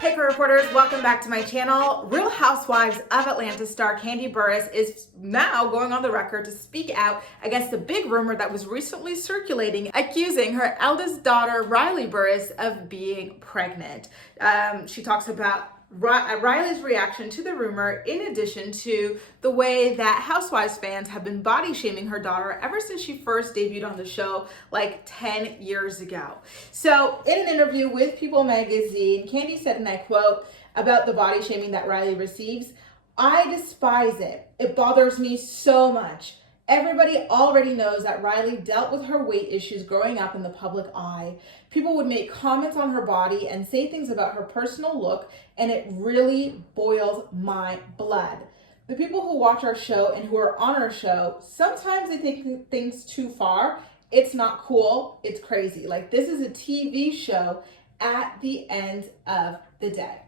Hey reporters, welcome back to my channel. Real Housewives of Atlanta star Kandi Burruss is now going on the record to speak out against the big rumor that was recently circulating, accusing her eldest daughter, Riley Burruss, of being pregnant. She talks about Riley's reaction to the rumor, in addition to the way that Housewives fans have been body shaming her daughter ever since she first debuted on the show like 10 years ago. So in an interview with People magazine, Kandi said, and I quote, about the body shaming that Riley receives, "I despise it. It bothers me so much. Everybody already knows that Riley dealt with her weight issues growing up in the public eye. People would make comments on her body and say things about her personal look, and it really boils my blood. The people who watch our show and who are on our show, sometimes they take things too far. It's not cool. It's crazy. Like, this is a TV show at the end of the day."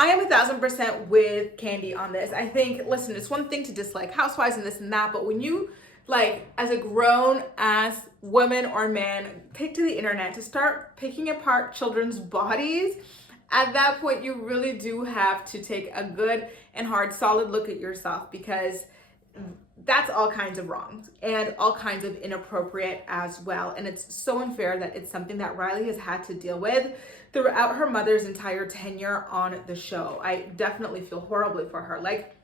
I am 1000% with Kandi on this. I think, listen, it's one thing to dislike Housewives and this and that, but when you, like, as a grown-ass woman or man, take to the internet to start picking apart children's bodies, at that point, you really do have to take a good and hard, solid look at yourself, because that's all kinds of wrong and all kinds of inappropriate as well. And it's so unfair that it's something that Riley has had to deal with throughout her mother's entire tenure on the show. I definitely feel horribly for her. Like,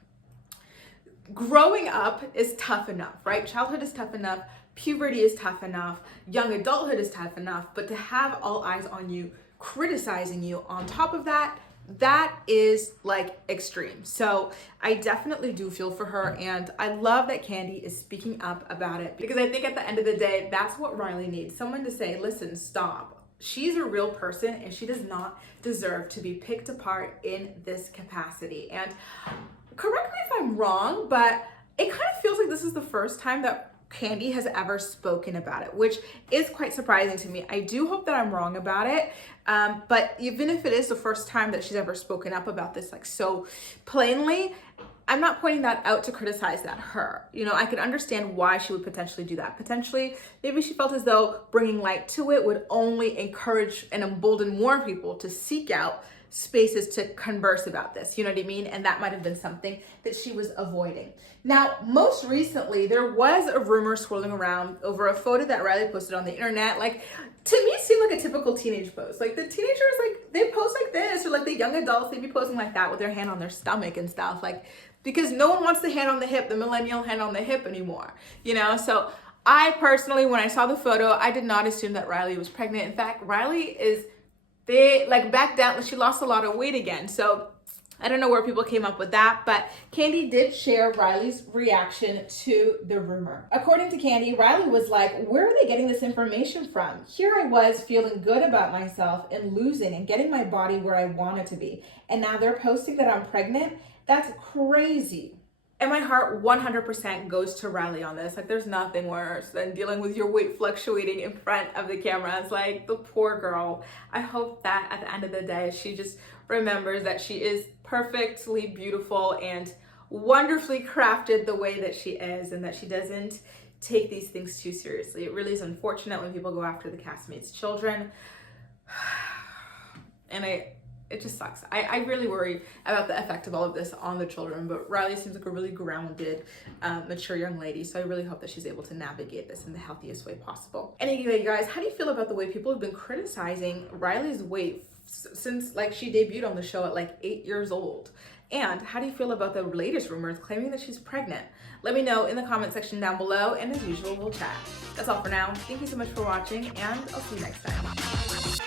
growing up is tough enough, right? Childhood is tough enough. Puberty is tough enough. Young adulthood is tough enough. But to have all eyes on you, criticizing you on top of that, that is like extreme. So I definitely do feel for her, and I love that Kandi is speaking up about it, because I think at the end of the day, that's what Riley needs. Someone to say, listen, stop. She's a real person and she does not deserve to be picked apart in this capacity. And correct me if I'm wrong, but it kind of feels like this is the first time that Kandi has ever spoken about it, which is quite surprising to me. I do hope that I'm wrong about it, but even if it is the first time that she's ever spoken up about this like so plainly, I'm not pointing that out to criticize that her. You know, I could understand why she would potentially do that. Potentially, maybe she felt as though bringing light to it would only encourage and embolden more people to seek out spaces to converse about this, you know what I mean? And that might have been something that she was avoiding. Now, most recently, there was a rumor swirling around over a photo that Riley posted on the internet. Like, to me, it seemed like a typical teenage post. Like, the teenagers, like, they post like this, or like the young adults, they'd be posting like that with their hand on their stomach and stuff. Like, because no one wants the hand on the hip, the millennial hand on the hip anymore, you know? So I personally, when I saw the photo, I did not assume that Riley was pregnant. In fact, Riley is, back down, she lost a lot of weight again. So I don't know where people came up with that, but Kandi did share Riley's reaction to the rumor. According to Kandi, Riley was like, "Where are they getting this information from? Here I was feeling good about myself and losing and getting my body where I want it to be. And now they're posting that I'm pregnant? That's crazy." And my heart 100% goes to Riley on this. Like, there's nothing worse than dealing with your weight fluctuating in front of the camera. It's like, the poor girl. I hope that at the end of the day, she just remembers that she is perfectly beautiful and wonderfully crafted the way that she is, and that she doesn't take these things too seriously. It really is unfortunate when people go after the castmates' children. And it just sucks. I really worry about the effect of all of this on the children, but Riley seems like a really grounded, mature young lady, so I really hope that she's able to navigate this in the healthiest way possible. Anyway, guys, how do you feel about the way people have been criticizing Riley's weight since like she debuted on the show at like 8 years old? And how do you feel about the latest rumors claiming that she's pregnant? Let me know in the comment section down below, and as usual, we'll chat. That's all for now. Thank you so much for watching, and I'll see you next time.